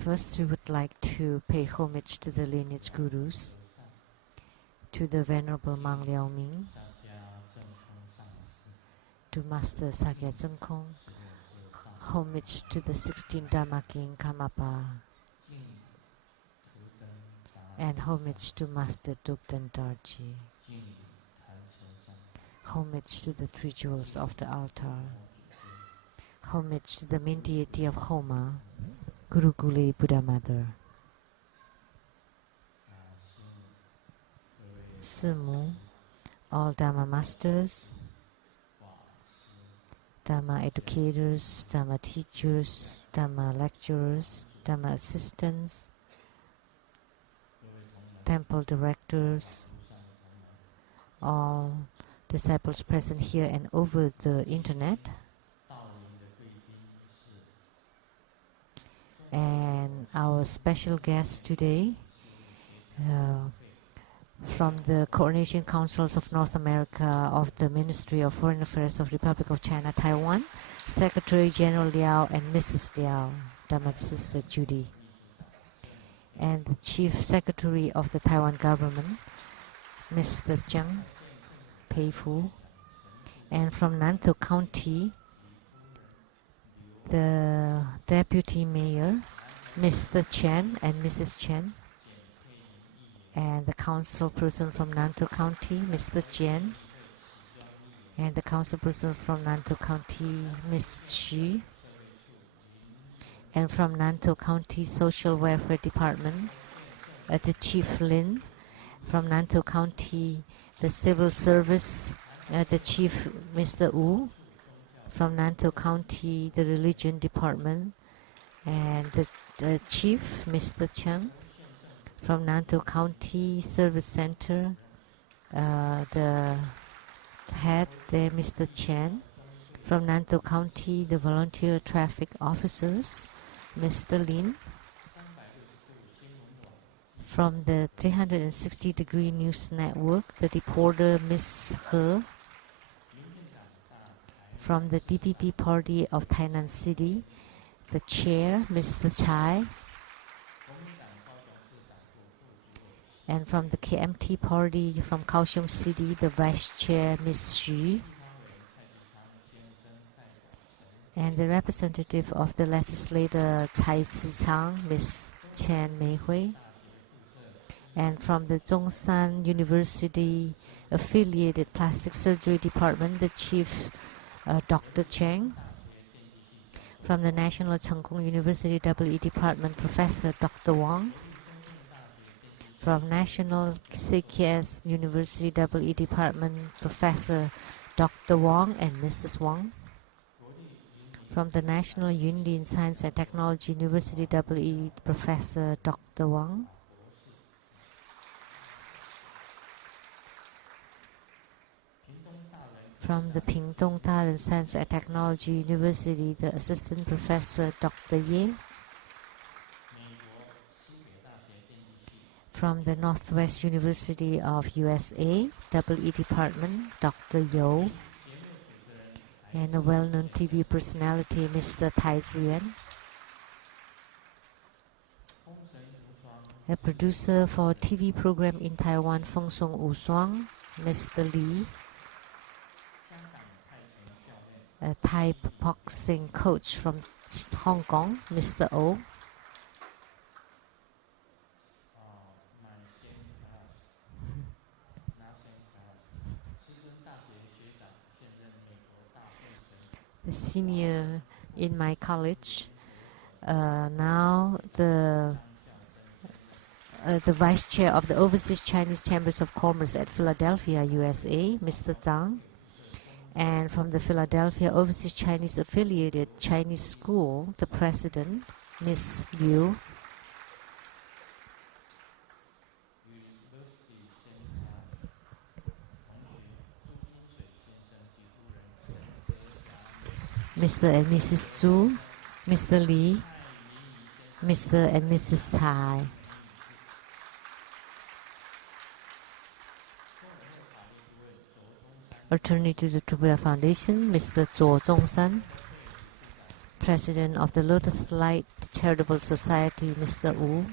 First, we would like to pay homage to the lineage gurus, to the Venerable Mang Liao Ming, to Master Sakya Zengkong, homage to the 16 Dharma King Kamapa, and homage to Master Dukden Darji, homage to the three jewels of the altar, homage to the main deity of Homa, Guru Gule Buddha Mother, Simu, all Dharma masters, Dharma educators, Dharma teachers, Dharma lecturers, Dharma assistants, temple directors, all disciples present here and over the internet, and our special guest today from the Coordination Councils of North America of the Ministry of Foreign Affairs of Republic of China, Taiwan, Secretary General Liao and Mrs. Liao, Dharma Sister Judy, and the Chief Secretary of the Taiwan Government, Mr. Zhang Peifu, and from Nantou County, the Deputy Mayor, Mr. Chen and Mrs. Chen, and the council person from Nantou County, Mr. Jian, and the council person from Nantou County, Ms. Xu, and from Nantou County Social Welfare Department, the Chief Lin, from Nantou County, the Civil Service, the Chief Mr. Wu, from Nantou County, the Religion Department, and the Chief, Mr. Cheng, from Nantou County Service Center, the head there, Mr. Chen, from Nantou County, the Volunteer Traffic Officers, Mr. Lin, from the 360-degree News Network, the reporter, Ms. He, from the DPP Party of Tainan City, the chair, Mr. Chai, and from the KMT Party from Kaohsiung City, the Vice Chair, Ms. Xu, and the representative of the legislator, Cai Zichang, Ms. Chen Meihui, and from the Zhongshan University Affiliated Plastic Surgery Department, the Chief, Dr. Cheng, from the National Cheng Kung University WE Department, Professor Dr. Wang, from National CKS University WE Department, Professor Dr. Wang and Mrs. Wang, from the National Yunlin Science and Technology University WE, Professor Dr. Wang, from the Pingtung Daren Science and Technology University, the Assistant Professor Dr. Ye, from the Northwest University of USA, WE Department, Dr. Yo, and a well-known TV personality, Mr. Tai Ziyuan, a producer for TV program in Taiwan, Feng Song Wu Shuang, Mr. Li, a Thai boxing coach from Hong Kong, Mr. O, the senior in my college, now the Vice Chair of the Overseas Chinese Chambers of Commerce at Philadelphia, USA, Mr. Zhang, and from the Philadelphia Overseas Chinese Affiliated Chinese School, the President, Ms. Liu, Mr. and Mrs. Zhu, Mr. Li, Mr. and Mrs. Tsai, Attorney to the Tribhuvan Foundation, Mr. Zhuo Zhongshan, President of the Lotus Light Charitable Society, Mr. Wu.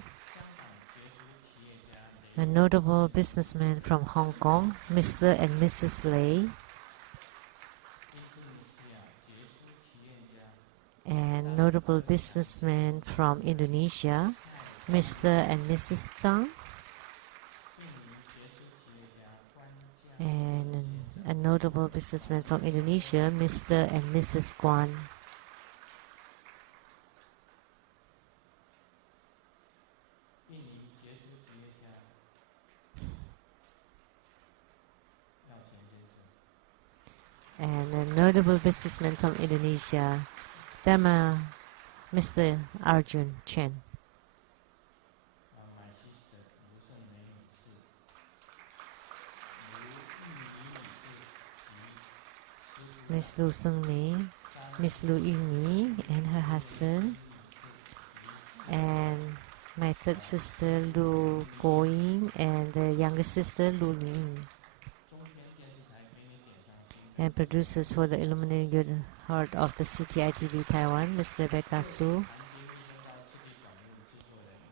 A notable businessman from Hong Kong, Mr. and Mrs. Lei. And notable businessmen from Indonesia, Mr. and Mrs. Tsang. And a notable businessman from Indonesia, Mr. and Mrs. Guan. And a notable businessman from Indonesia, Dharma, Mr. Arjun Chen. Miss Lu Sung-mi, Miss Lu Yumi and her husband, and my third sister Lu Go-ying and the younger sister Lu Ling. And producers for the Illuminating Good Heart of the CTI-TV Taiwan, Ms. Rebecca Su.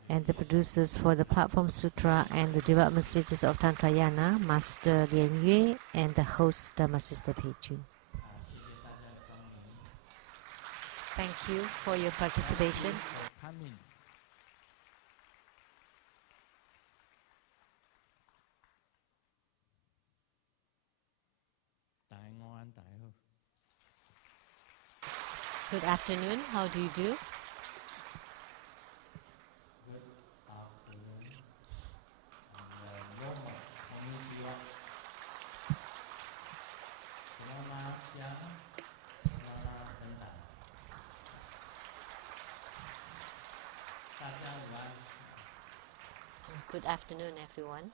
And the producers for the Platform Sutra and the Development Stages of Tantrayana, Master Lian Yue and the host Dharma Sister Pei Jun. Thank you for your participation. Good afternoon. How do you do? Good afternoon, everyone.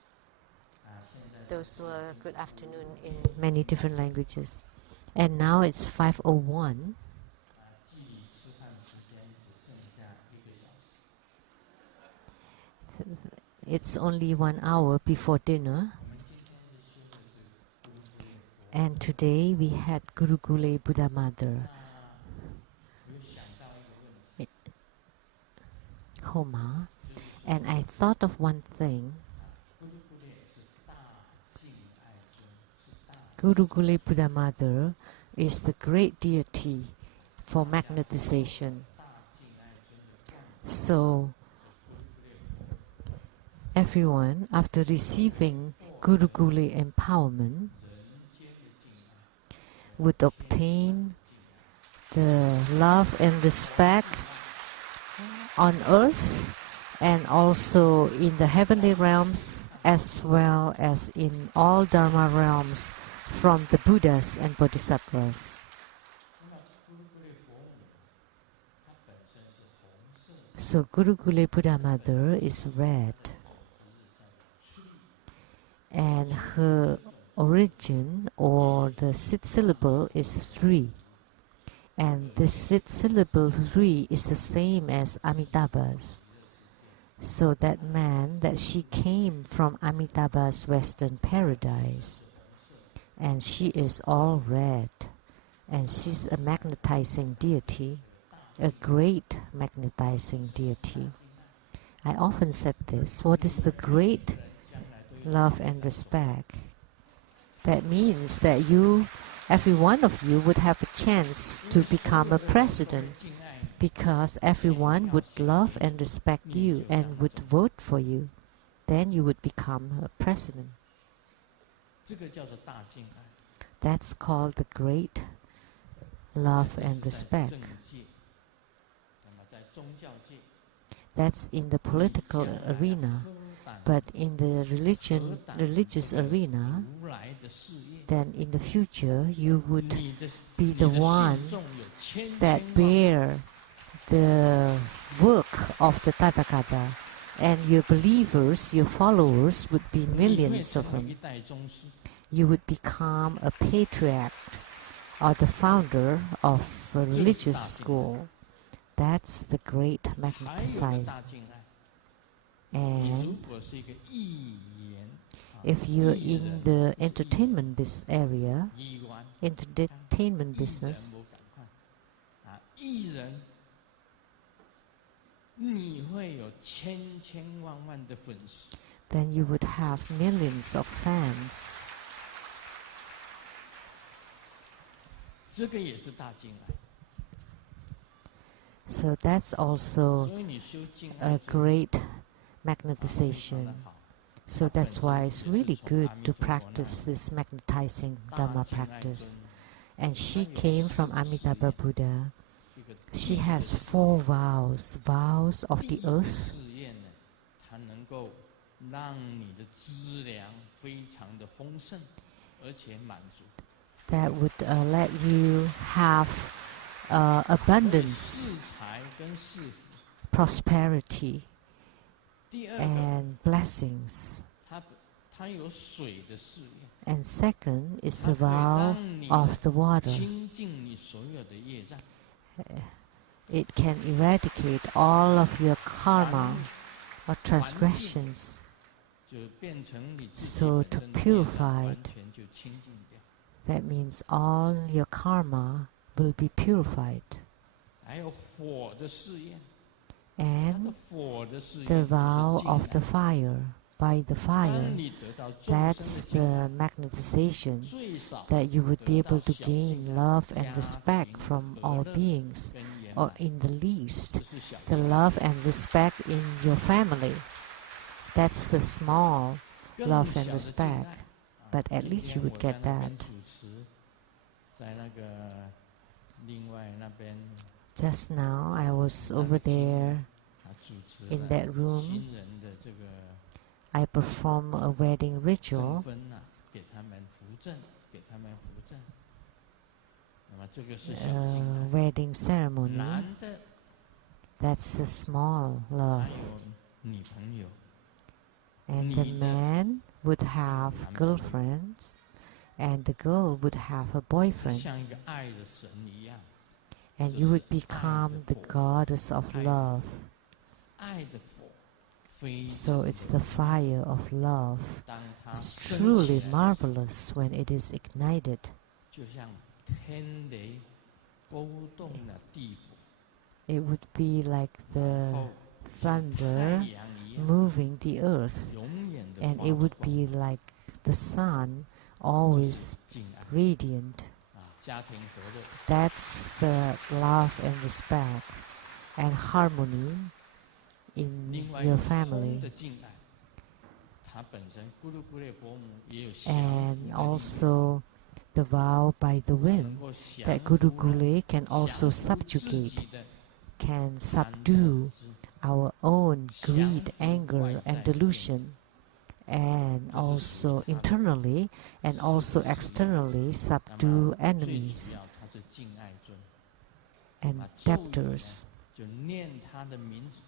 Those were good afternoon in many different languages. And now it's 5:01. It's only 1 hour before dinner. And today we had Guru Gule Buddha Mother Homa. And I thought of one thing. Guru Gule Buddha Mother is the great deity for magnetization. So everyone, after receiving Guru Gule empowerment, would obtain the love and respect on earth and also in the heavenly realms as well as in all Dharma realms from the Buddhas and Bodhisattvas. So Guru Gule Buddha Mother is red, and her origin or the Sit syllable is 3. And the Sit syllable 3 is the same as Amitabha's. So that meant that she came from Amitabha's Western paradise. And she is all red. And she's a magnetizing deity, a great magnetizing deity. I often said this, what is the great love and respect? That means that you, every one of you would have a chance to become a president because everyone would love and respect you and would vote for you. Then you would become a president. That's called the great love and respect. That's in the political arena. But in the religious arena, then in the future you would be the one that bear the work of the Tathagata, and your believers, your followers would be millions of them. You would become a patriarch or the founder of a religious school. That's the great magnetizing. And if you're in the entertainment entertainment business, 亿人，你会有千千万万的粉丝。then you would have millions of fans. 这个也是大敬爱。 So that's also 所以你修敬爱 a 尊 great 非常 magnetization. 的好。 So that's why it's really good to 它本身也是从阿弥陀佛那里 practice this magnetizing 大 Dharma 敬爱 practice. 尊 And she 它有 came 四 from 个誓 Amitabha 愿 Buddha. 一个 She 第一个 has 誓 4 愿 vows, vows of 第 the 一个 earth 誓愿呢，它能够让你的资粮非常的丰盛，而且满足。 that would let you have 所以 abundance, 世财跟世福。 prosperity, 第二个， and blessings. 它有水的誓愿， And second is 它 the 可以 vow 让你 of the water. 清净你所有的业障。 It can eradicate all of your karma or transgressions. 就变成你自己 So 本 to 身的业障 purify 完 it, 全就清净掉。 that means all your karma will be purified. 还有火的誓愿，它的 And 火的誓 the 愿就是 vow 敬 of 爱 the fire, by the 当 fire, 你得到众生 that's 的敬爱 the magnetization 最少 that you would be 得到 able to 小敬 gain 爱 love 家 and respect 庭 from 和 all 乐 beings, 跟圆 or 满， in the least, 这是小 the 敬爱。 love and respect in your family. That's the small 更 love and 小的敬 respect, 爱。 but at 今 least you 天 would 我在 get 那边 that. 主持，在那个另外那边 Just now, I was 那 over 个经 there 主持 in 了 that room. 新人的这个 I perform a wedding 证 ritual 婚呐，给他们扶正，给他们扶正。那么这个是小敬爱。 wedding ceremony. 男的 That's the small 还 love. 有女朋友， And the 女的 man would have 男朋友 girlfriends, and the girl would have a boyfriend. 像一个爱的神一样， And 这 you 是 would 爱的 become the 火， goddess of 爱的 love. 爱的火非 So 常 it's 的 the fire of love. 当它 It's 升起 truly 来的时候， marvelous when it is ignited. 就像天雷勾动了地府， It would be like 然 the 后像 thunder 太阳一样， moving the earth. 永远的 And 发 it 着 would 光， be like the sun, 这 always 是敬爱 radiant. 啊，家庭和乐。 That's the love and respect and harmony in 另外 your 有空 family. 的敬爱，它本身咕噜咕咧佛母也有降服 And 的力量， also the vow by the 它能 wind 够降 that 服 Guru 了 Gule can 降 also 服自 subjugate, 己的 can 贪 subdue 嗔痴 our own 降 greed, 服 anger, 外 and 在的 delusion, and 这是属于 also 他的 internally and 是 also 不是要 externally 那 subdue 么最主 enemies 要它是敬爱尊， and 那咒语呢 debtors. 就念他的名字，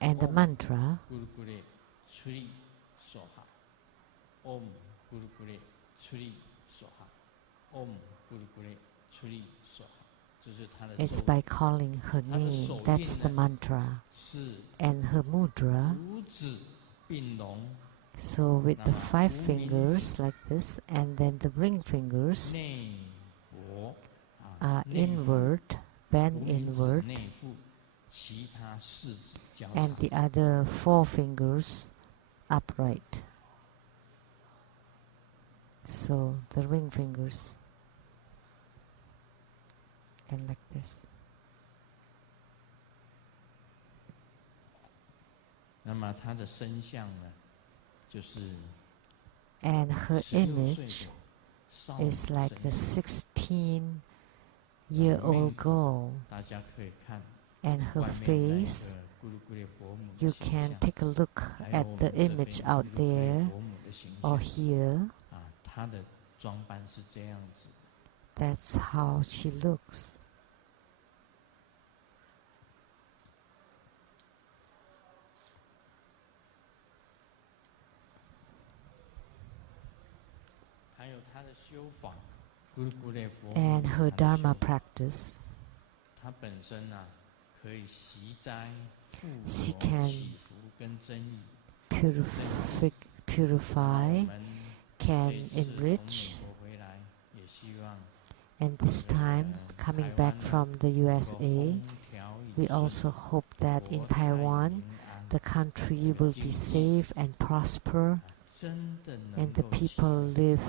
And the Om mantra, 咕噜咕咧出力所哈，Om 咕噜咕咧出力所哈，Om 咕噜咕咧出力所哈，这是他的 is 咒 by 语， calling her 他的 name. 手 That's 印 the 呢 mantra. 是 And her mudra, 五指并拢， so with the 那么 5无名 fingers like this, and then the ring fingers 内佛 are 内腹 inward, 无 bend 名指 inward, 内腹，其他四指交 and 叉。 the other 4 fingers upright. So the ring fingers, and like this. 那么他的身相呢，就是 And her 16岁 image 的少女 is like a 身相， 16-year-old girl, 大家可以看 and her 外面那一 face, 个咕噜咕咧佛母的 you 形 can 象， take a look 还有 at 我 the 们这边 image 咕噜 out 咕咧 there 佛母的形 or 象 here. 啊，她的装扮是这样子。 That's how she looks. 还有她的修法，咕噜咕咧佛母 And 有 her 她的 Dharma 修法 practice, 她本身呢、可以息灾、复 She 活、 can 祈福跟增益。 purify, 我们这 can 一次从美 enrich, 国回来，也希望 And this time, coming back from the USA, we also hope that in Taiwan, the country will be safe and prosper, and the people live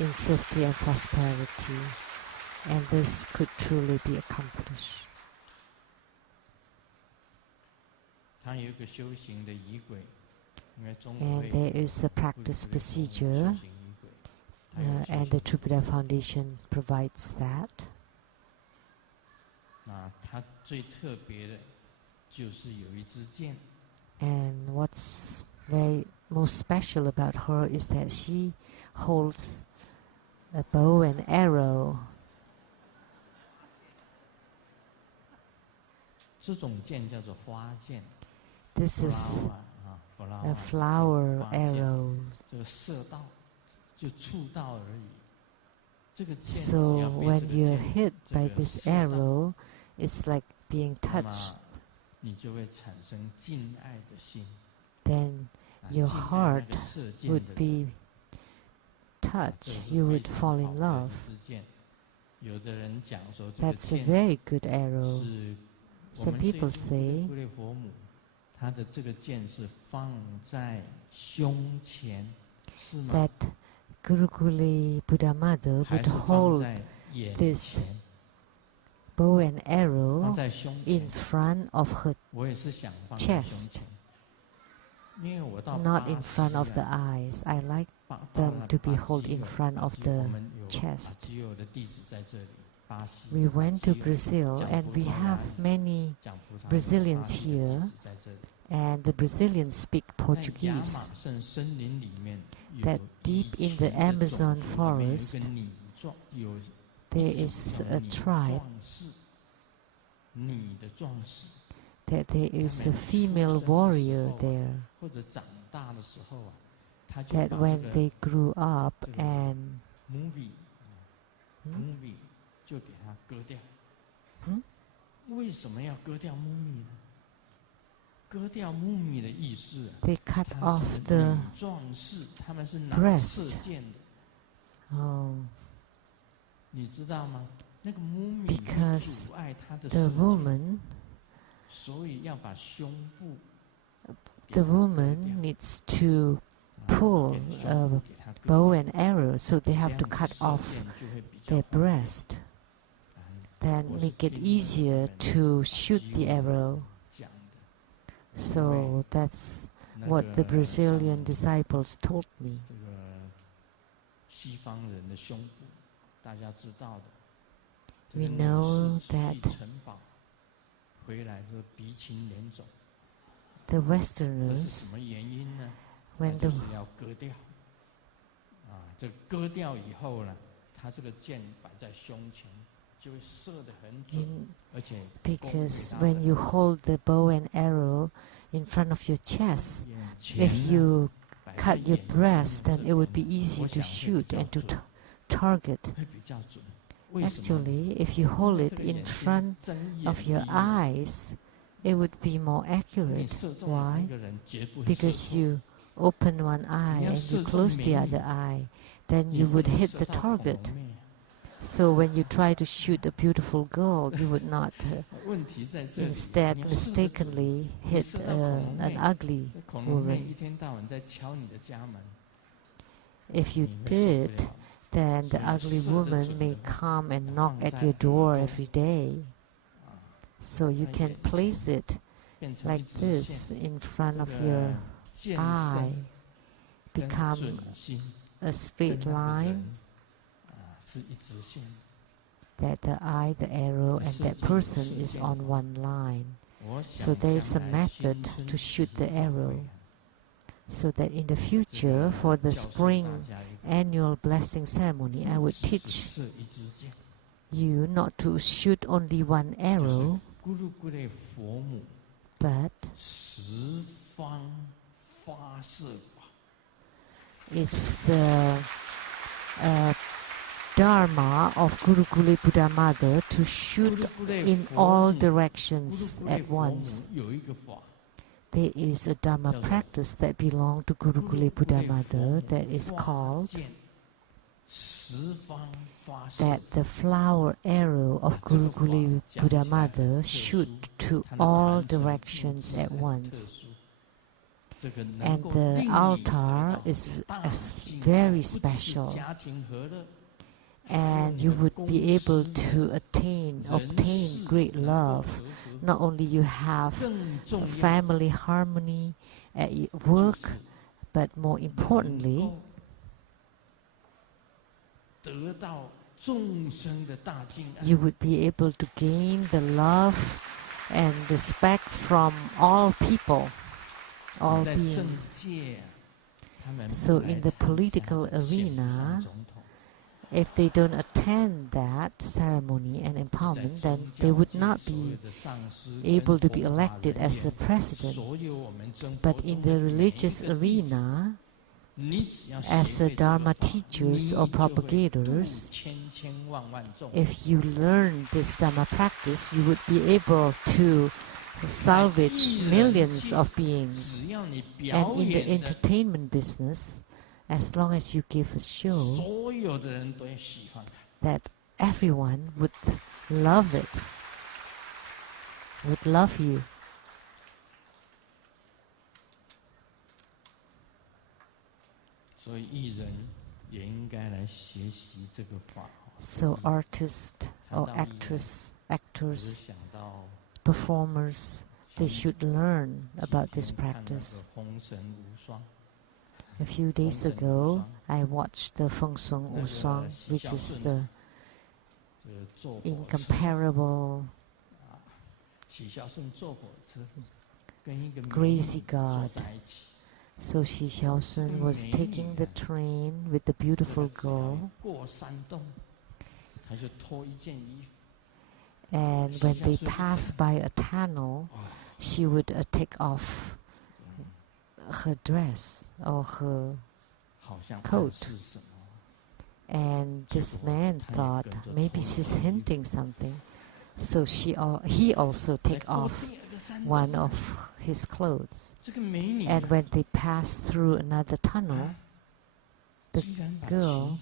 in safety and prosperity, and this could truly be accomplished. And there is a practice procedure, and the True Buddha Foundation provides that. And what's most special about her is that she holds a bow and arrow. This is a flower arrow. So when you're hit by this arrow, it's like being touched. Then your heart would be touched. You would fall in love. That's a very good arrow. Some people say that Guru Buddha Mother would hold this bow and arrow in front of her chest, not in front of the eyes. I like them to be held in front of the chest. We went to Brazil, and we have many Brazilians here, and the Brazilians speak Portuguese. That deep in the Amazon forest, there is a tribe, that there is a female warrior there, that when they grew up and they cut off the breast. Oh. Because the woman needs to pull a bow and arrow, so they have to cut off their breast, then make it easier to shoot the arrow. So that's what the Brazilian disciples told me. We know that the Westerners, when the because when you hold the bow and arrow in front of your chest, if you cut your breast, then it would be easy to shoot and to target. Actually, if you hold it in front of your eyes, it would be more accurate. Why? Because you open one eye and you close the other eye, then you would hit the target. So when you try to shoot a beautiful girl, you would not instead mistakenly hit an ugly woman. If you did, then the ugly woman may come and knock at your door every day. So you can place it like this in front of your eye, become a straight line, that the eye, the arrow, and that person is on one line. So there is a method to shoot the arrow, so that in the future, for the spring annual blessing ceremony, I would teach you not to shoot only one arrow, but it's the Dharma of Guru Gule Buddha Mother to shoot in all directions at once. There is a Dharma practice that belongs to Guru Gule Buddha Mother that is called that the flower arrow of Guru Guli Buddha Mother shoot to all directions at once. And the altar is very special. And you would be able to obtain great love. Not only you have family harmony at work, but more importantly, you would be able to gain the love and respect from all people, all beings. So in the political arena, if they don't attend that ceremony and empowerment, then they would not be able to be elected as a president. But in the religious arena, as a Dharma teachers or propagators, if you learn this Dharma practice, you would be able to salvage millions of beings. And in the entertainment business, as long as you give a show, that everyone would love it, would love you. So artists or actors, performers, they should learn about this practice. A few days ago, I watched the Feng Sung Wu Shuang, which is the incomparable crazy god. So Xi Xiaosun was taking the train with the beautiful girl, and when they passed by a tunnel, she would take off her dress or her coat. And this man thought maybe she's hinting something, so he also take off one of his clothes. And when they passed through another tunnel, the girl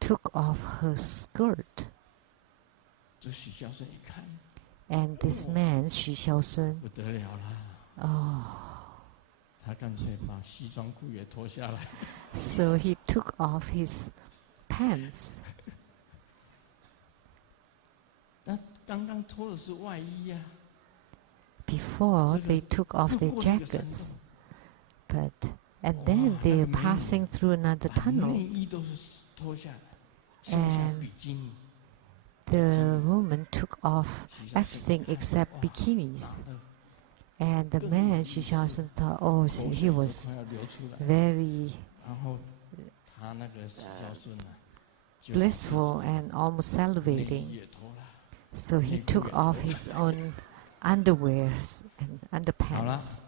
took off her skirt. And this man, Xu Xiaosun, so he took off his pants. Before they took off their jackets, and then they are passing through another tunnel, and the woman took off everything except bikinis. And the man, Xu Xiaosun, thought, he was very blissful and almost salivating. So he took off his own underwears and underpants.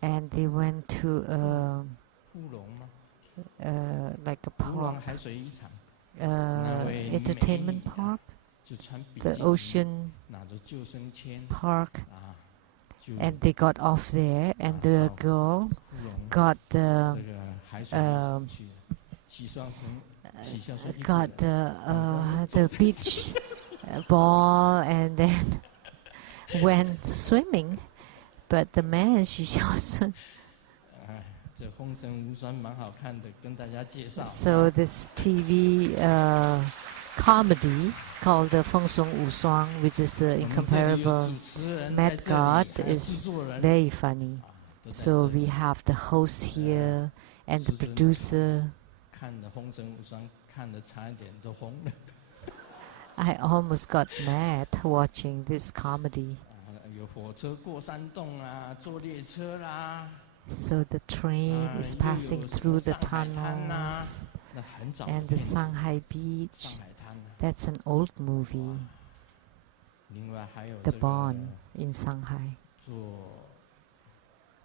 And they went to like a park, entertainment park, the ocean park, and they got off there, and the girl got the beach ball, and then went swimming. But the man, Xu Xiaosun, so this TV comedy called the Feng Sung Wu Shuang, which is the incomparable mad god, is very funny. So we have the host here and the producer. I almost got mad watching this comedy. So the train is passing through the tunnels and the Shanghai beach. That's an old movie. The Bond in Shanghai.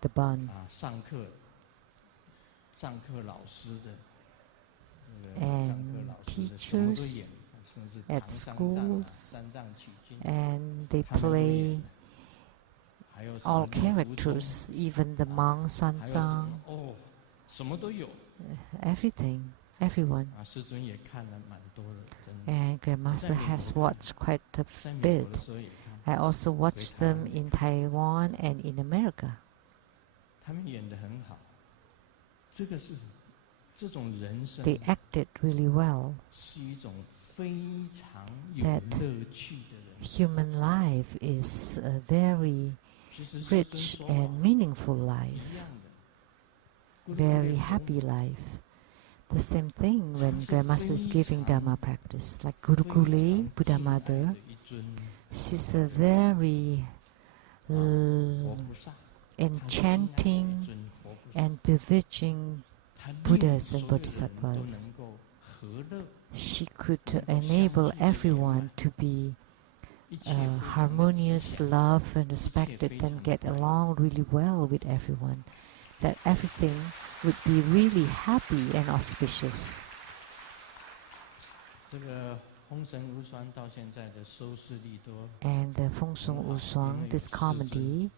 The Bond. And teachers at schools, and they play all characters, even the monk Xuan Zang, 什么都有。 everything, everyone. 师尊也看了蛮多的，真的。 And Grandmaster has watched quite a bit. I also watched them in Taiwan and in America. 他们演得很好，这个是这种人生。 They acted really well. 是一种非常有乐趣的人。 Human life is a very rich and meaningful life, very happy life. The same thing when Grandmaster is giving Dharma practice, like咕嚕咕咧Buddha Mother. She's a very enchanting and bewitching Buddhas and Bodhisattvas. She could enable everyone to be harmonious, love and respected, and get along really well with everyone. That everything would be really happy and auspicious. And the Feng Sung Wu Shuang, this comedy,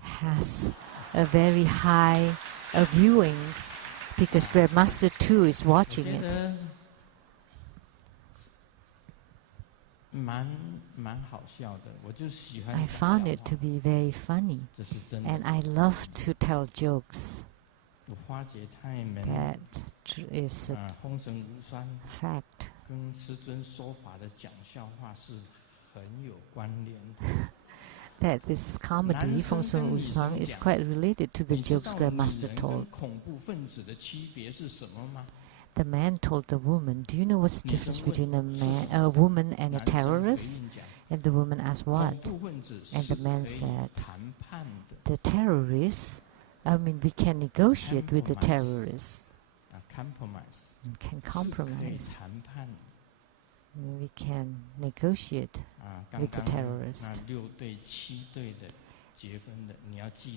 has a very high viewings because Grandmaster too is watching it. I found it to be very funny, and I love to tell jokes. That is a fact. That this comedy, Feng Sung Wu Shuang, is quite related to the jokes Grandmaster told. The man told the woman, "Do you know what's the difference between a woman and a terrorist?" And the woman asked, "What?" And the man said, "The terrorists, we can negotiate with the terrorists. We can compromise. We can negotiate with the terrorists."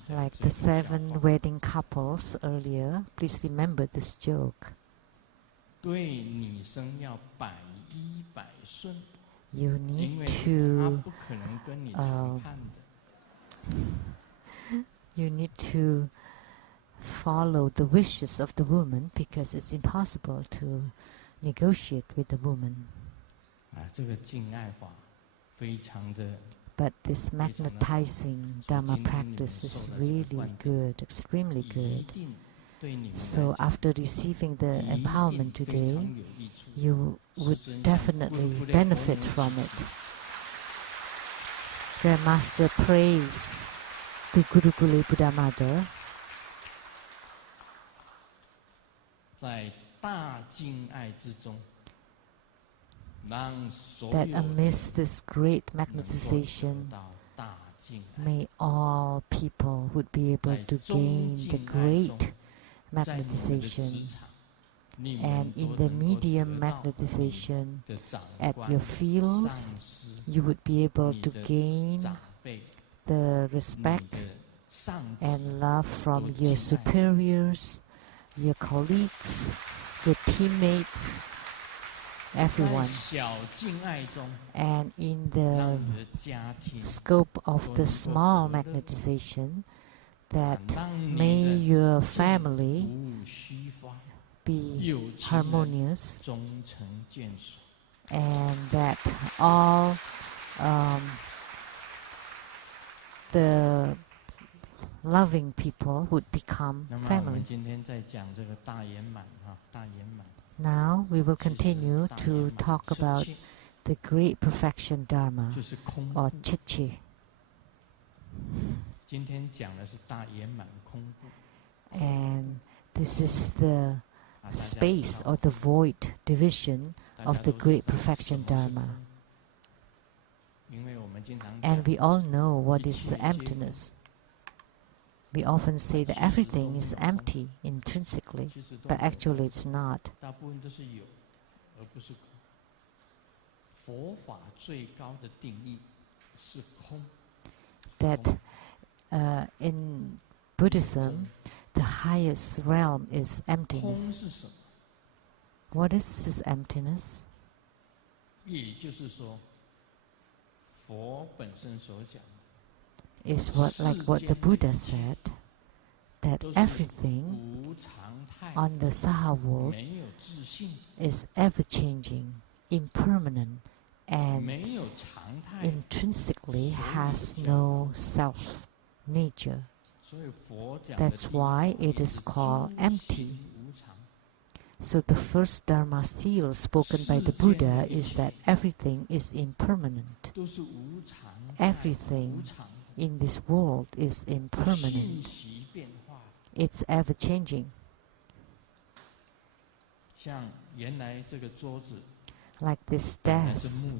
Like the 7 wedding couples earlier, please remember this joke. You need to follow the wishes of the woman because it's impossible to negotiate with the woman. But this magnetizing Dharma practice is really good, extremely good. So after receiving the empowerment today, you would definitely benefit from it. Grandmaster prays to咕嚕咕咧Buddha Mother that amidst this great magnetization, may all people would be able to gain the great magnetization, and in the medium magnetization at your fields, you would be able to gain the respect and love from your superiors, your colleagues, your teammates, everyone. And in the scope of the small magnetization, that may your family be harmonious, and that all the loving people would become family. Now we will continue to talk about the great perfection Dharma, or Chichi. And this is the space or the void division of the great perfection Dharma. And we all know what is the emptiness. We often say that everything is empty intrinsically, but actually it's not. That in Buddhism, the highest realm is emptiness. What is this emptiness? is like what the Buddha said, that everything on the Saha world is ever-changing, impermanent, and intrinsically has no self-nature. That's why it is called empty. So the first Dharma seal spoken by the Buddha is that everything is impermanent. Everything in this world is impermanent. It's ever-changing. Like this desk,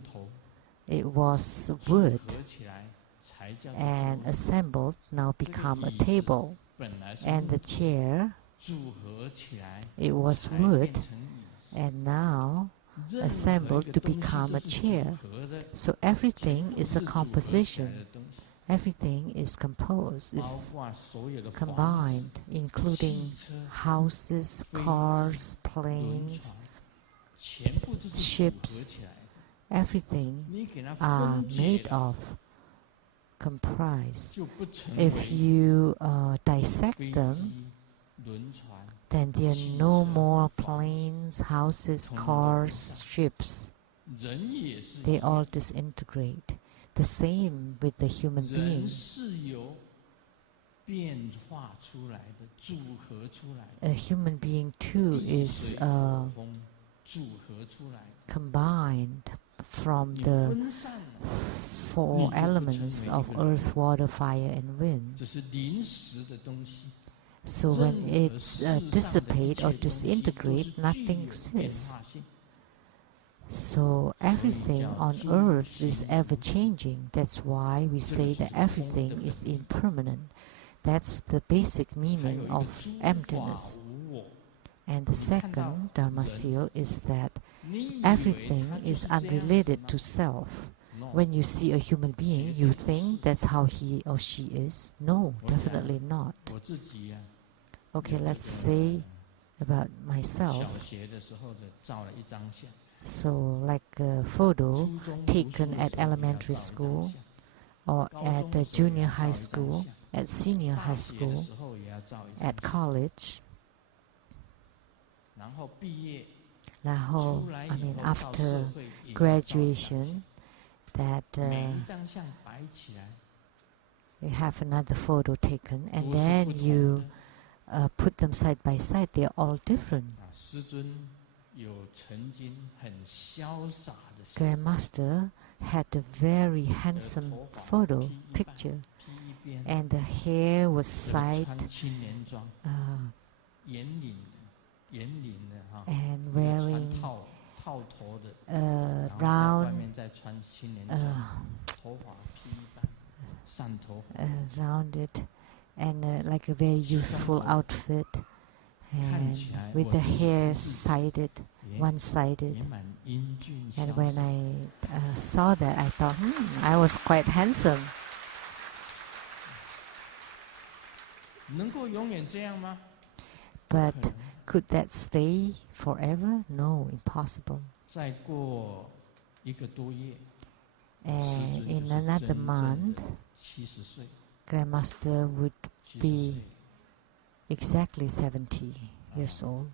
it was wood and assembled, now become a table. And the chair, it was wood and now assembled to become a chair. So everything is a composition. Everything is composed, is combined, including houses, cars, planes, ships. Everything are made of, comprised. If you dissect them, then there are no more planes, houses, cars, ships. They all disintegrate. The same with the human being. A human being too is combined from the four elements of earth, water, fire, and wind. So when it's dissipate or disintegrate, nothing exists. So everything on earth is ever-changing. That's why we say that everything is impermanent. That's the basic meaning of emptiness. And the second Dharma seal is that everything is unrelated to self. When you see a human being, you think that's how he or she is? No, definitely not. Okay, let's say about myself. So like a photo taken at elementary school or at junior high school, at senior high school, at college. After graduation, that you have another photo taken, and then you put them side by side. They are all different. Grandmaster had a very handsome picture, and the hair was side and wearing rounded and like a very youthful outfit, and with the hair sided, one-sided. And when I saw that, I thought, I was quite handsome. But could that stay forever? No, impossible. And in another month, Grandmaster would be exactly 70 years old.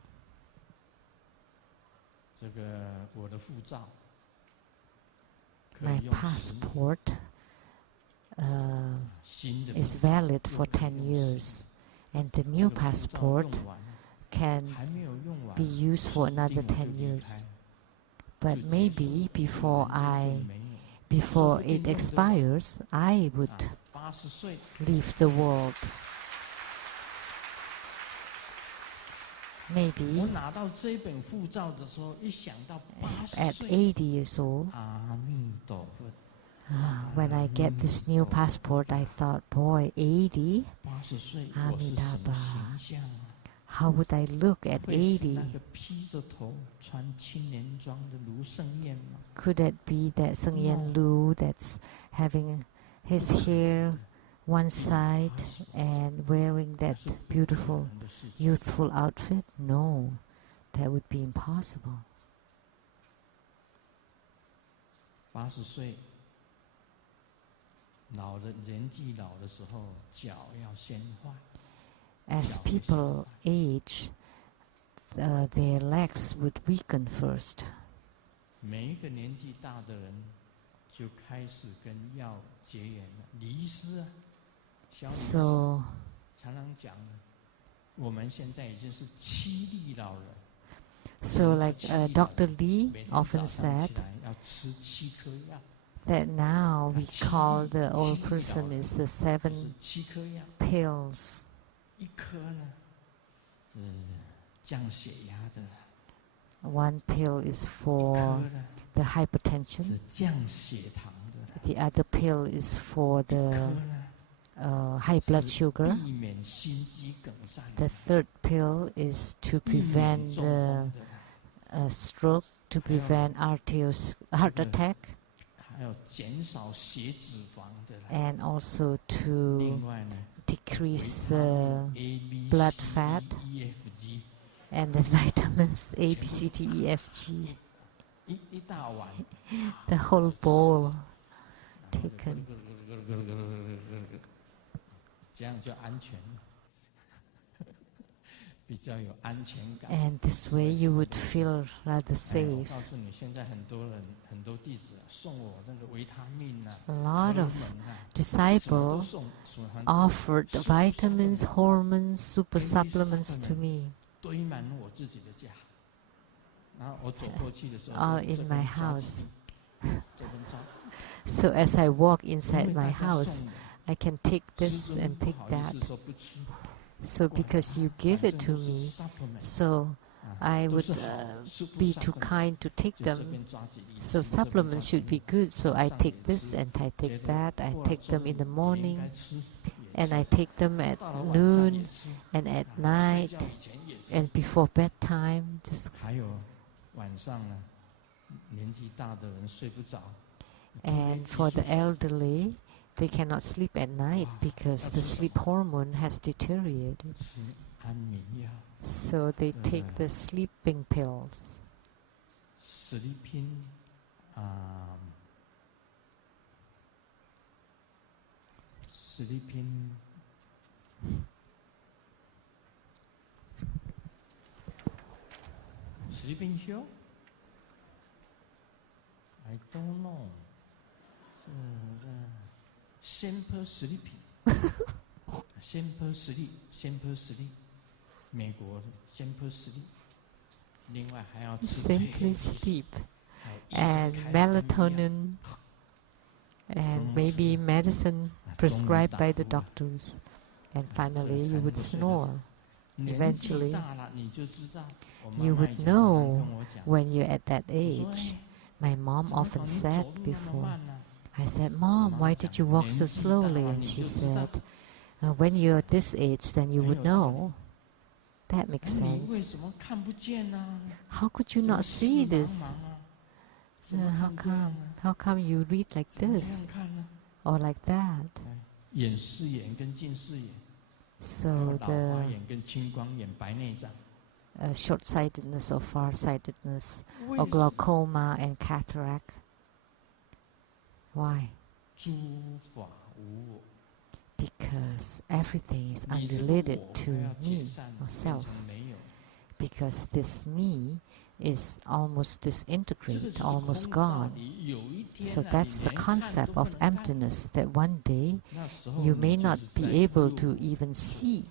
My passport is valid for 10 years, and the new passport can be used for another 10 years. But maybe before it expires, I would leave the world. Maybe at 80 years old, when I get this new passport, I thought, boy, 80? Amitabha. How would I look at 80? Could it be that Sheng-yen Lu that's having his hair one side and wearing that beautiful youthful outfit? No, that would be impossible. As people age, their legs would weaken first. So, like Dr. Lee often said, that now we call the old person is the 7 pills. One pill is for the hypertension. The other pill is for the high blood sugar. The third pill is to prevent the stroke, to prevent heart attack, and also to decrease the blood fat, and the vitamins A, B, C, D, E, F, G. The whole bowl taken. And this way you would feel rather safe. A lot of disciples offered vitamins, hormones, super supplements to me. All in my house. So as I walk inside my house, I can take this and take that. So because you give it to me, so I would be too kind to take them. So supplements should be good. So I take this and I take that. I take them in the morning, and I take them at noon and at night and before bedtime. And for the elderly, they cannot sleep at night because the sleep hormone has deteriorated. So they take the sleeping pills. Sleeping pill? I don't know. Simple sleeping. Simple sleep. Simple sleep. 美国 simple sleep. 另外还要吃 simply sleep. And melatonin. And maybe medicine prescribed by the doctors. And finally you would snore. Eventually, you would know when you're at that age. My mom often said before, I said, Mom, why did you walk so slowly? And she said, when you're at this age, then you would know. That makes sense. How could you not see this? How come you read like this? Or like that? So the short-sightedness or far-sightedness, or glaucoma and cataract. Why? Because everything is unrelated to me or self. Because this me is almost disintegrated, almost gone. So that's the concept of emptiness, that one day you may not be able to even see.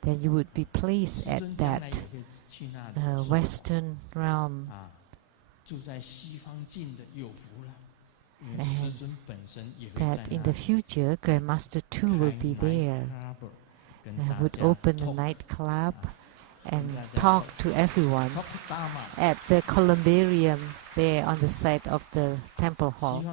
Then you would be placed at that Western realm. And that in the future, Grandmaster too will be there. Would open a nightclub and talk to everyone at the columbarium there on the side of the temple hall.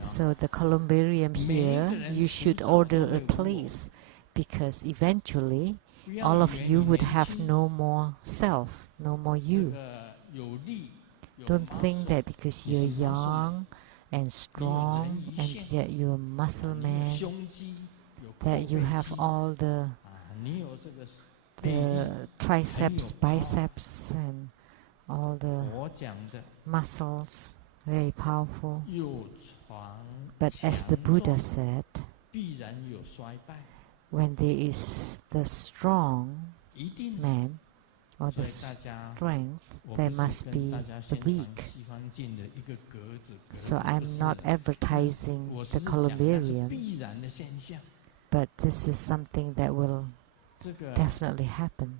So the columbarium here, you should order a place, because eventually all of you would have no more self, no more you. Don't think that because you're young and strong and yet you're a muscle man, that you have all the triceps, biceps, and all the muscles. very powerful. But as the Buddha said, when there is the strong man or the strength, there must be the weak. So I'm not advertising the columbarium, but this is something that will definitely happen.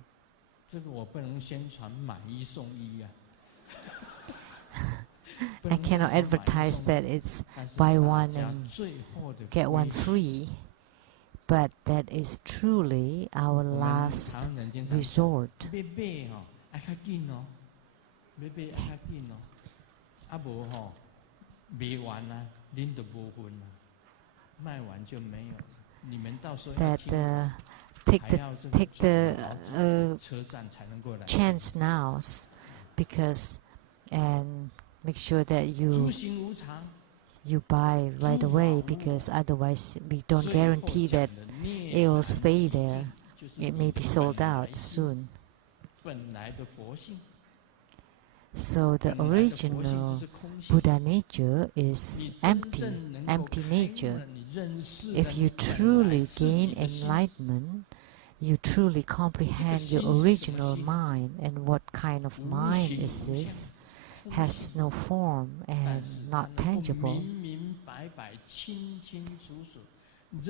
I cannot advertise that it's buy one and get one free, but that is truly our last resort. That take the chance now, because and make sure that you buy right away, because otherwise we don't guarantee that it will stay there. It may be sold out soon. So the original Buddha nature is empty nature. If you truly gain enlightenment, you truly comprehend your original mind. And what kind of mind is this? Has no form and not tangible.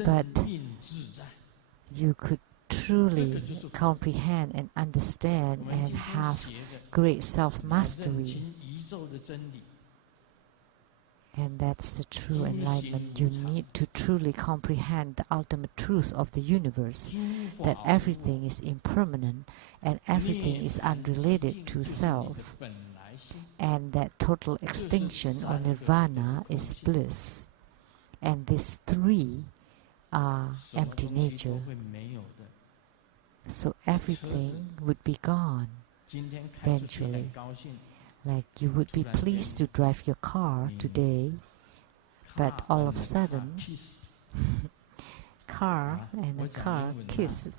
But you could truly comprehend and understand and have great self-mastery. And that's the true enlightenment. You need to truly comprehend the ultimate truth of the universe, that everything is impermanent and everything is unrelated to self, and that total extinction or nirvana is bliss. And these three are empty nature. So everything would be gone eventually. Like you would be pleased to drive your car today, but all of a sudden, car and a car kiss.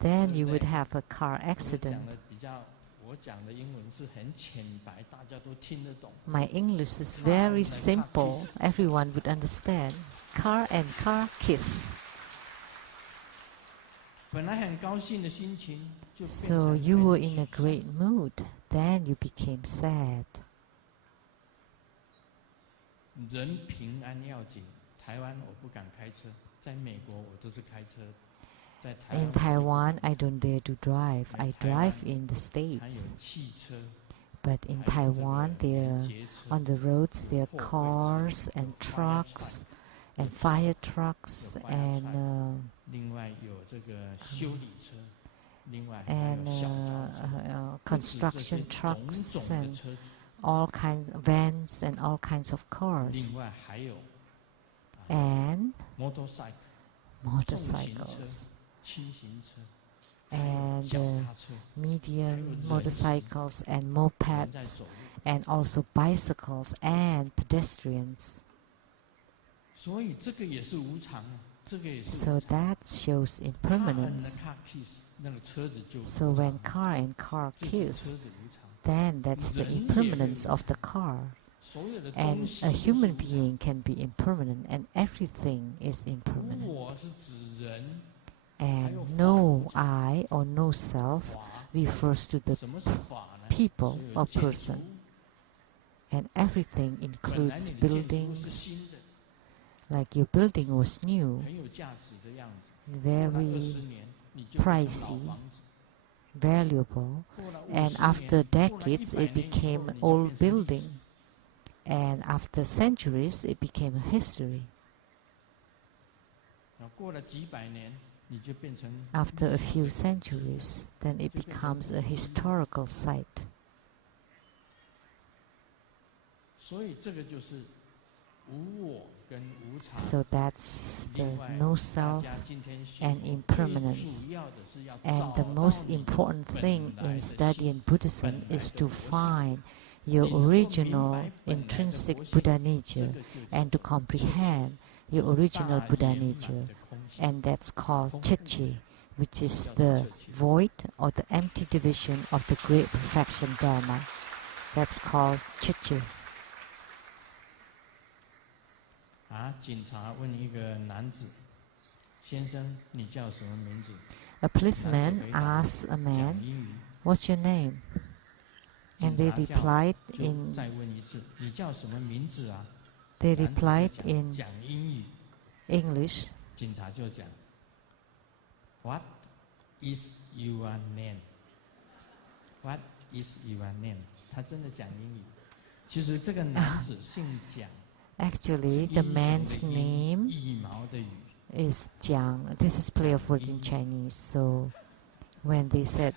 Then you would have a car accident. My English is very simple. Everyone would understand. Car and car kiss. So you were in a great mood. Then you became sad. In Taiwan, I don't dare to drive. I drive in the States. But in Taiwan, on the roads, there are cars and trucks and fire trucks and construction trucks and all kinds of vans and all kinds of cars and motorcycles and medium motorcycles and mopeds and also bicycles and pedestrians. So that shows impermanence. So when car and car kiss, then that's the impermanence of the car. And a human being can be impermanent, and everything is impermanent. And no I or no self refers to the people or person. And everything includes buildings. Like your building was new, very pricey, valuable, and after decades it became an old building, and after centuries it became a history. After a few centuries, then it becomes a historical site. So that's the no self and impermanence. And the most important thing in studying Buddhism is to find your original intrinsic Buddha nature and to comprehend your original Buddha nature. And that's called Chichi, which is the void or the empty division of the great perfection Dharma. That's called chichu. 警察问一个男子，先生，你叫什么名字？ A policeman asks a man, "What's your name?" And they replied in 再问一次，你叫什么名字啊？ they replied in 讲英语。 English. 警察就讲 ，What is your name? What is your name? 他真的讲英语。其实这个男子姓蒋。 Actually, the man's name 羽毛的羽 is Jiang. This is play of word in Chinese. So when they said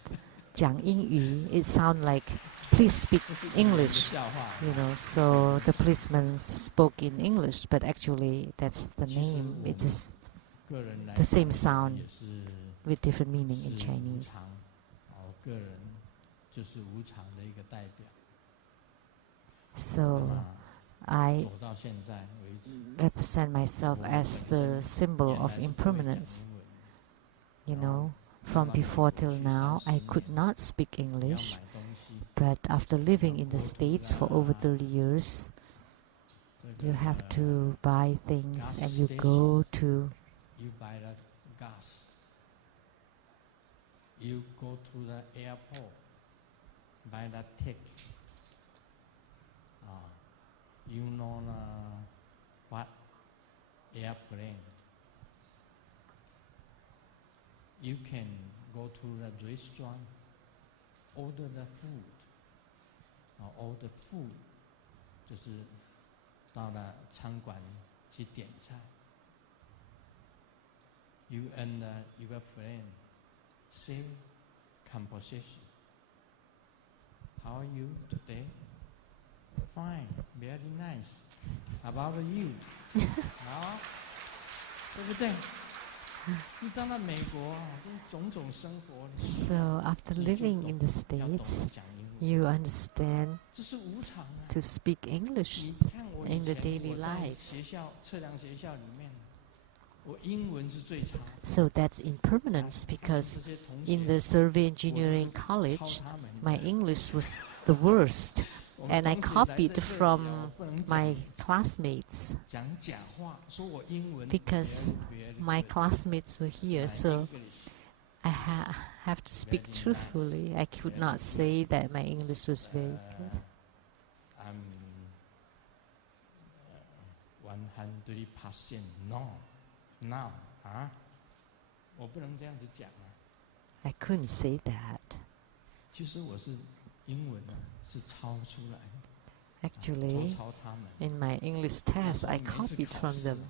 Jiang Yingyu, it sounds like please speak English. You know, so the policeman spoke in English, but actually that's the name. It's just the same sound with different meaning in Chinese. 个人就是无常的一个代表。 So I represent myself as the symbol of impermanence. You know, from before till now, I could not speak English, but after living in the States for over 30 years, you have to buy things and you go to... You buy the gas. You go to the airport, buy the ticket. You know what airplane. You can go to the restaurant, order the food. Order food 就是到了餐馆去点菜。You and your friend same conversation. How are you today? Fine, very nice. How about you? 好，对不对？你到了美国，这种种生活。So after living in the States, you understand 这是无常啊。to speak English in the daily life. 学校测量学校里面，我英文是最差。So that's impermanence because in the survey engineering college, my English was the worst. And I copied from my classmates because my classmates were here, so I have to speak truthfully. I could not say that my English was very good. I'm 100% no, 我不能这样子讲啊。I couldn't say that. 其实我是英文是抄出来的。 Actually, 抄他们。 in my English test, I copied from them.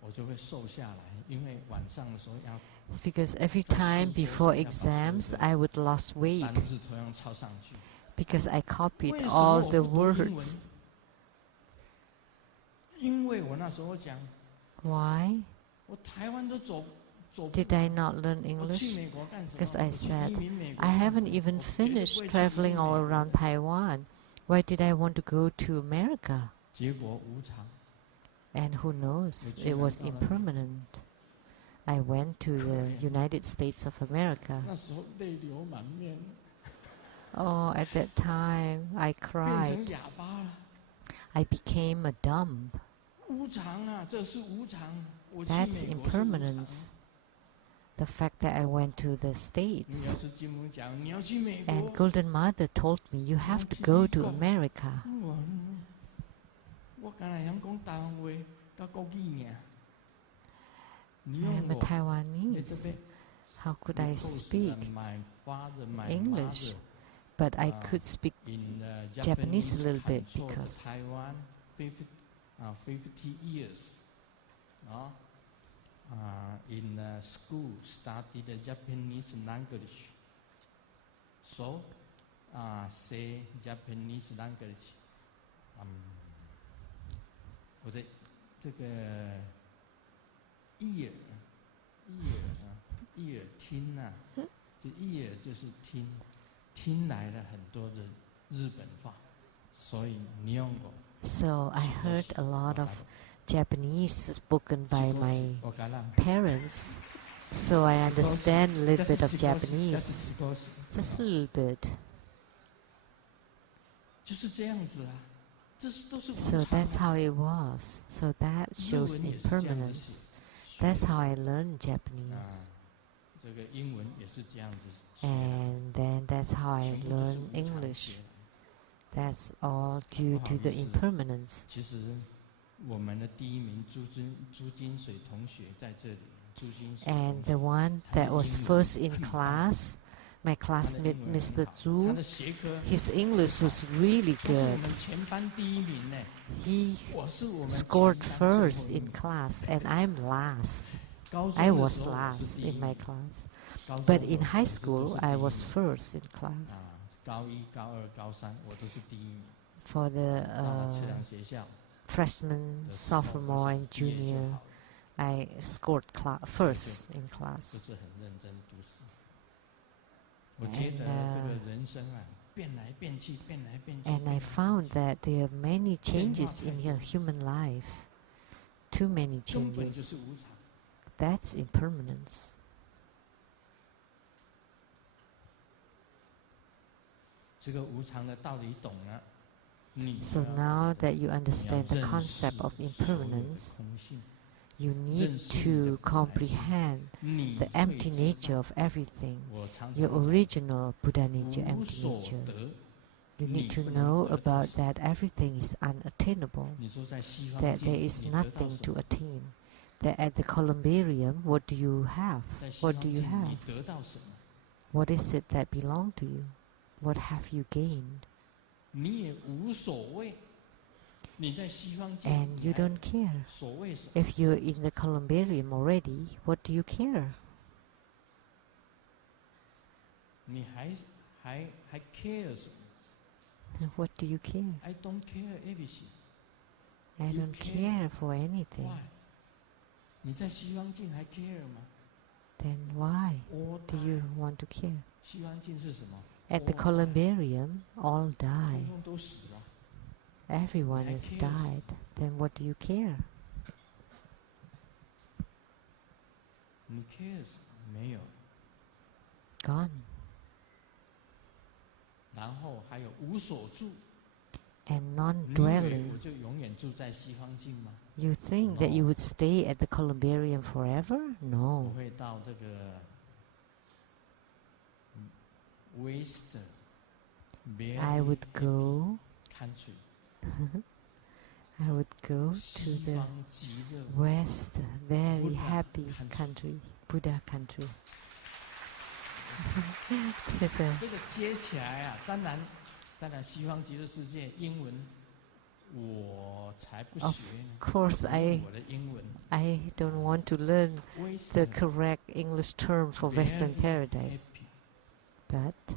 我就会瘦下来，因为晚上的时候要。 It's because every time before exams, I would lose weight 单字同样抄上去。 because I copied all the words. 因为我那时候讲。 Why 我台湾都走。 Did I not learn English? Because I said, I haven't even finished traveling all around Taiwan. Why did I want to go to America? And who knows, it was impermanent. I went to the United States of America. Oh, at that time, I cried. I became a dumb. That's impermanence. The fact that I went to the States. And Golden Mother told me, you have to go to America. I'm a Taiwanese. How could I speak English? But I could speak Japanese a little bit because 50 years. In school, studied the Japanese language. So, say Japanese language. 我的这个 ear 听啊，就 ear 就是听来了很多的日本话，所以日本語。So I heard a lot of Japanese spoken by my parents. So I understand a little bit of Japanese. Just a little bit. So that's how it was. So that shows impermanence. That's how I learned Japanese. And then that's how I learned English. That's all due to the impermanence. And the one that was first in class, my classmate Mr. Zhu, his English was really good. He scored first in class and I'm last. I was last in my class. But in high school, I was first in class. For the freshman, sophomore, and junior, I scored first in class. And I found that there are many changes in your human life. Too many changes. That's impermanence. So now that you understand the concept of impermanence, you need to comprehend the empty nature of everything, your original Buddha nature, empty nature. You need to know about that everything is unattainable, that there is nothing to attain. That at the columbarium, what do you have? What do you have? What is it that belongs to you? What have you gained? And you don't care. If you're in the columbarium already, what do you care? What do you care? I don't care everything. I don't care for anything. Why? Then why do you want to care? At the columbarium, all die. Everyone has died. Then what do you care? Gone. And non-dwelling. You think that you would stay at the columbarium forever? No. I would go I would go to the West, very happy country, Buddha country. 接起来啊，当然西方极乐世界英文我才不学呢。Of course, I don't want to learn the correct English term for Western paradise, but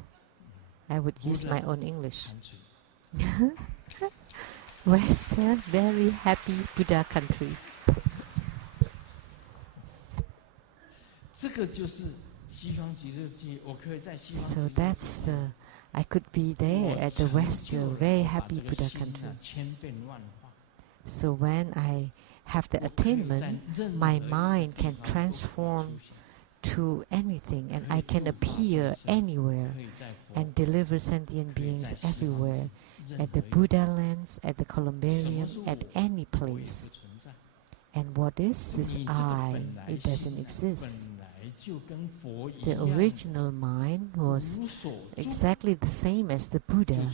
I would use my own English. Western, very happy Buddha country. 这个就是西方极乐界，我可以在西方。So that's the I could be there at the Western, very happy Buddha country. So when I have the attainment, my mind can transform to anything, and I can appear anywhere and deliver sentient beings everywhere, at the Buddha lands, at the columbarium, at any place. And what is this I? It doesn't exist. The original mind was exactly the same as the Buddha.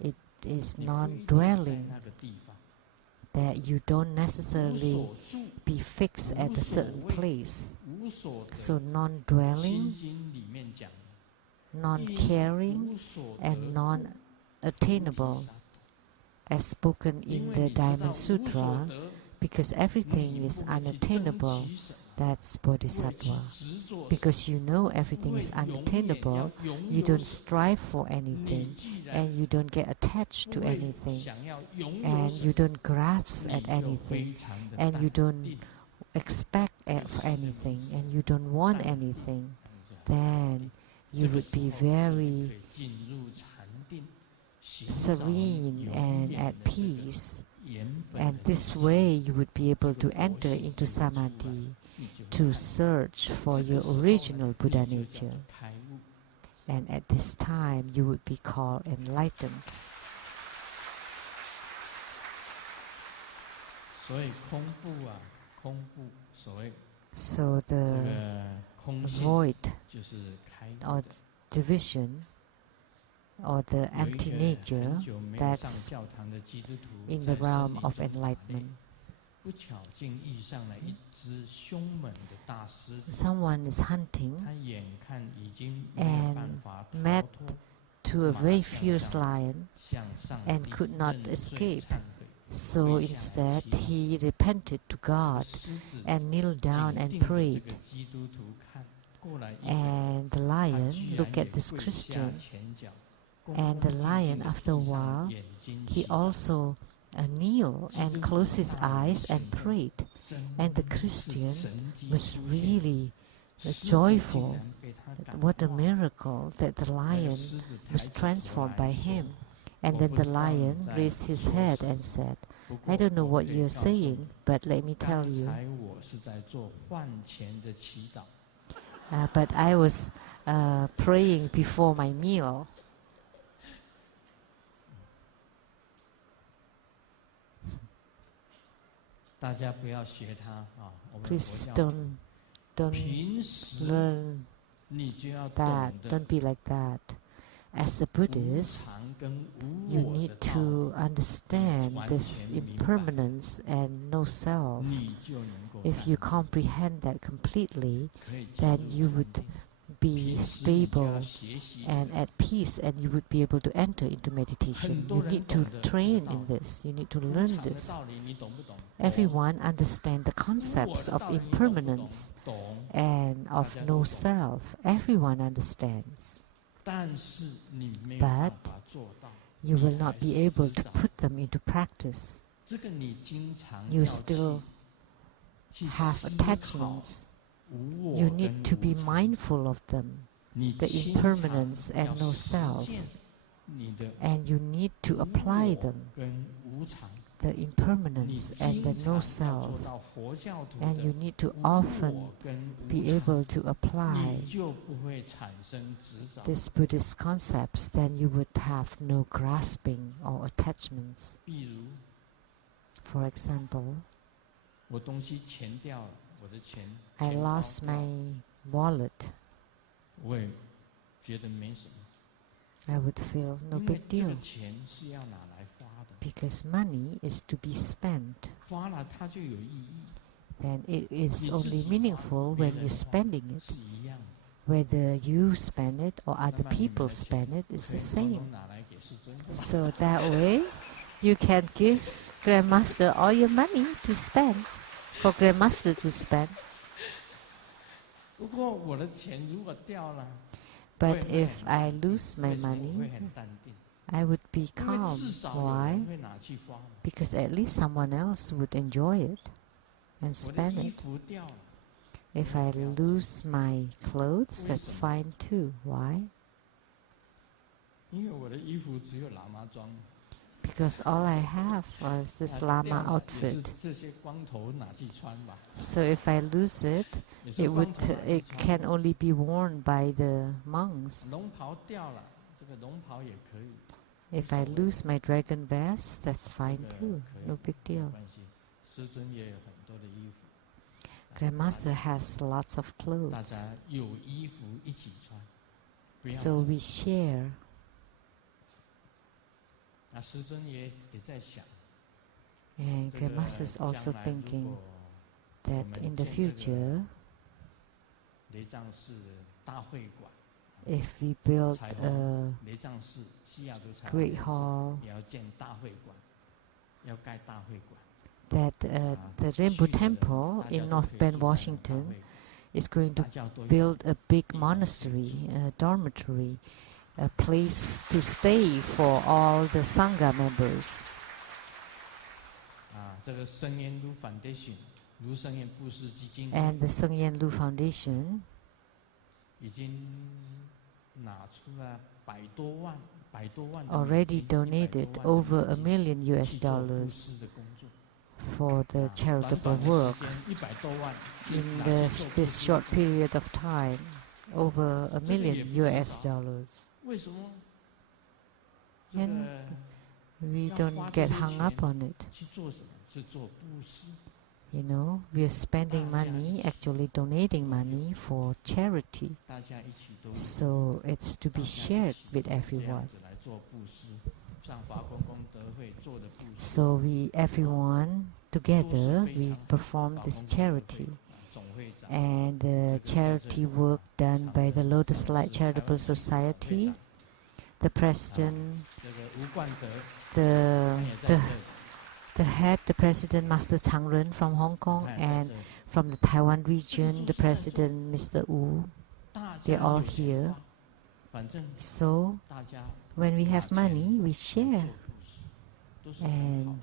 It is non-dwelling, that you don't necessarily be fixed at a certain place. So non-dwelling, non-caring, and non-attainable, as spoken in the Diamond Sutra, because everything is unattainable. That's Bodhisattva. Because you know everything is unattainable, you don't strive for anything, and you don't get attached to anything, and you don't grasp at anything, and you don't expect for anything, and you don't want anything. Then you would be very serene and at peace. And this way you would be able to enter into samadhi, to search for your original Buddha nature. And at this time, you would be called enlightened. So the void or division or the empty nature that's in the realm of enlightenment. Someone is hunting and met to a very fierce lion and could not escape. So instead he repented to God and kneeled down and prayed. And the lion looked at this Christian, and the lion, after a while, he also kneeled and closed his eyes and prayed. And the Christian was really joyful. What a miracle that the lion was transformed by him. And then the lion raised his head and said, I don't know what you're saying, but let me tell you. But I was praying before my meal. Please don't learn that. Don't be like that. As a Buddhist, you need to understand this impermanence and no self. If you comprehend that completely, then you would be stable and at peace, and you would be able to enter into meditation. You need to train in this. You need to learn this. Everyone understands the concepts of impermanence and of no self. Everyone understands. But you will not be able to put them into practice. You still have attachments. You need to be mindful of them, the impermanence and no self. And you need to apply them, the impermanence and the no self. And you need to often be able to apply these Buddhist concepts, then you would have no grasping or attachments. For example, I lost my wallet. I would feel no big deal, because money is to be spent. Then it is only meaningful when you're spending it. Whether you spend it or other people spend it, it's the same. So that way, you can give Grandmaster all your money to spend, for Grandmaster to spend. But if I lose my money, I would be calm. Why? Because at least someone else would enjoy it and spend it. If I lose my clothes, that's fine too. Why? Because all I have was this Lama outfit. So if I lose it, it can only be worn by the monks. If I lose my dragon vest, that's fine too. No big deal. Grandmaster has lots of clothes. So we share. And Grandmaster is also thinking that in the future, if we build a great hall, that the Rainbow Temple in North Bend, Washington, is going to build a big monastery, a dormitory, a place to stay for all the Sangha members. And the Sheng-yen Lu Foundation already donated over $1 million for the charitable work in this short period of time, over $1 million US. And we don't get hung up on it. You know, we are spending money, actually donating money for charity. So it's to be shared with everyone. So everyone together, we perform this charity. And the charity work done by the Lotus Light Charitable Society, the president, the head, the president, Master Chang from Hong Kong, and from the Taiwan region, the president, Mr. Wu, they're all here. So, when we have money, we share. And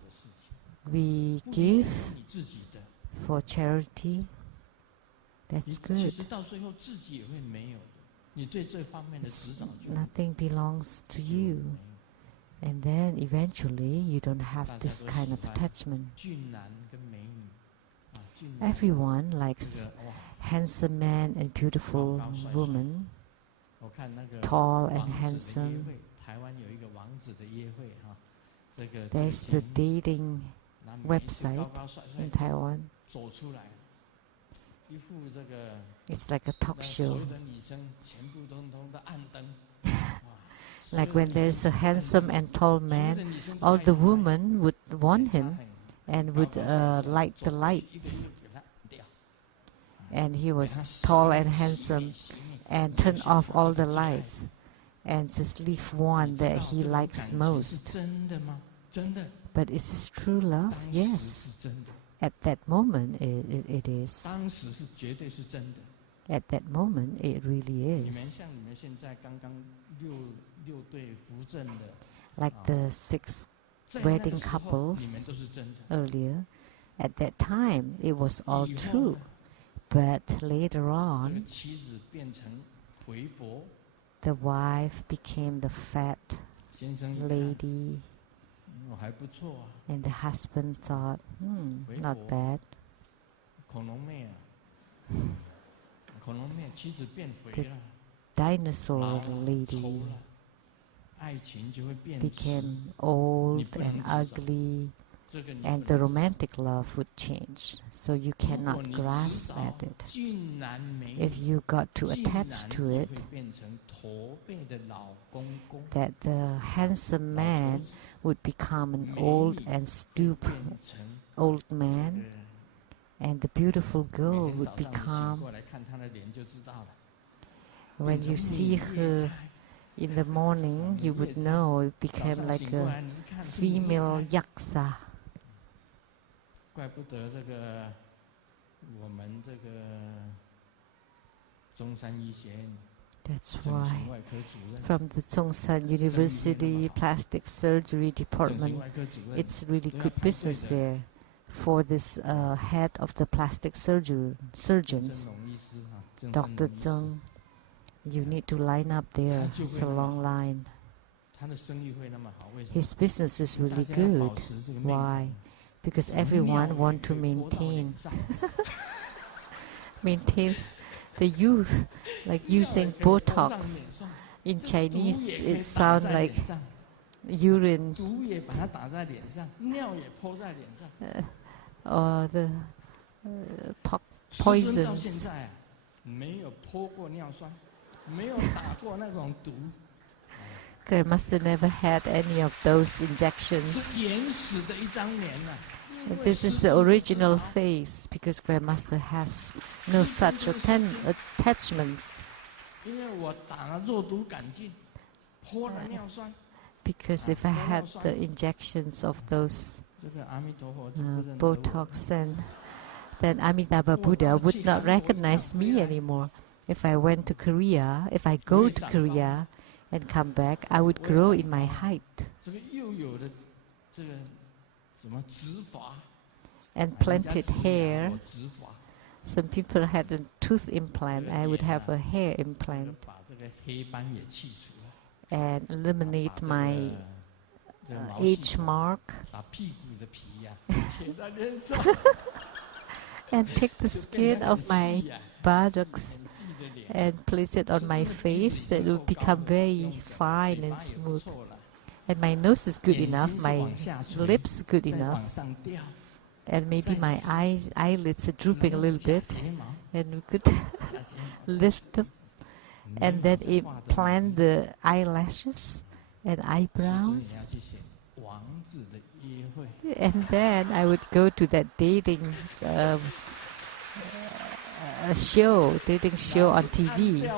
we give for charity. That's good. Nothing belongs to you. And then eventually you don't have this kind of attachment. Everyone likes handsome man and beautiful woman, tall and handsome. There's the dating website in Taiwan. It's like a talk show. Like when there's a handsome and tall man, all the women would want him and would light the lights. And he was tall and handsome and turn off all the lights and just leave one that he likes most. But is this true love? Yes. At that moment, it is. At that moment, it really is. Like the 6 wedding couples earlier, at that time, it was all true. But later on, the wife became the fat lady. And the husband thought, not bad. The dinosaur lady became old and ugly, and the romantic love would change. So you cannot grasp at it. If you got too attached to it, that the handsome man would become an old and stooped old man, and the beautiful girl would become, when you see her in the morning, you would know it became like a female yaksa. That's why from the Zhongshan University Plastic Surgery Department, it's really good business there for this head of the plastic surgeons, Dr. Zheng. You need to line up there. It's a long line. His business is really good. Why? Because everyone wants to maintain the youth, like using Botox. In Chinese, it sounds like urine or the poisons. Grandmaster never had any of those injections. This is the original face, because Grandmaster has no such attachments. Because if I had the injections of those Botox, then Amitabha Buddha would not recognize me anymore. If I went to Korea, if I go to Korea and come back, I would grow in my height. And planted hair. Some people had a tooth implant. I would have a hair implant. And eliminate my age mark and take the skin of my buttocks and place it on my face, that it will become very fine and smooth. And my nose is good enough, my lips is good enough, and maybe my eyelids are drooping a little bit, and we could lift them, and then plant the eyelashes and eyebrows, and then I would go to that dating show on TV,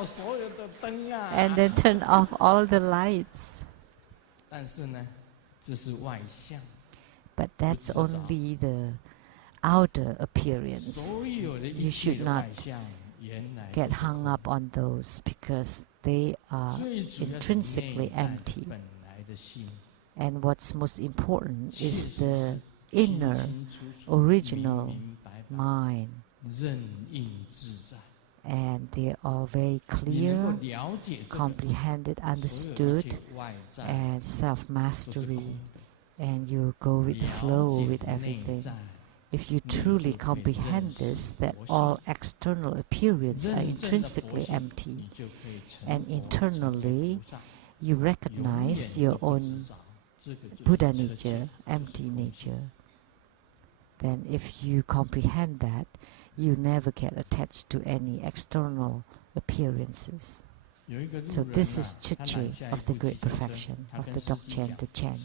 and then turn off all the lights. But that's only the outer appearance. You should not get hung up on those, because they are intrinsically empty. And what's most important is the inner, original mind. And they're all very clear, comprehended, understood, and self-mastery. And you go with the flow with everything. If you truly comprehend this, that all external appearances are intrinsically empty, and internally you recognize your own Buddha nature, empty nature, then if you comprehend that, you never get attached to any external appearances. So this is Chichi of the great perfection of the Dzogchen, the Chen.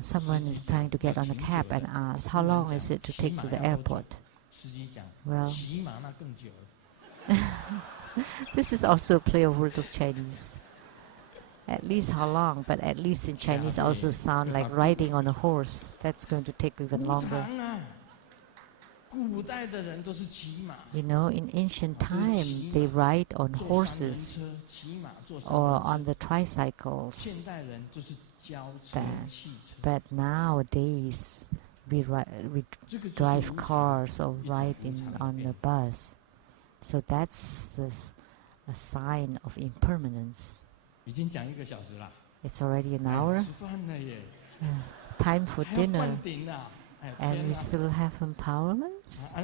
Someone is trying to get on a cab and asks, how long is it to take to the airport? Well, this is also a play of word of Chinese. At least how long, but at least in Chinese also sound like riding on a horse. That's going to take even longer. You know, in ancient time, they ride on horses or on the tricycles. But nowadays, we drive cars or ride on the bus. So that's a sign of impermanence. It's already an hour. Time for dinner. And we still have empowerments?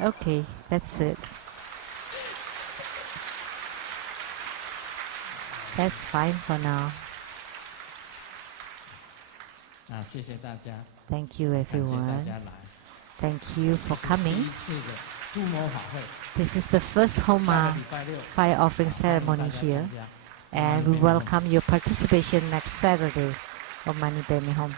Okay, that's it. That's fine for now. Thank you, everyone. Thank you for coming. This is the first Homa fire offering ceremony here, and we welcome your participation next Saturday. Om Mani Padme Hum.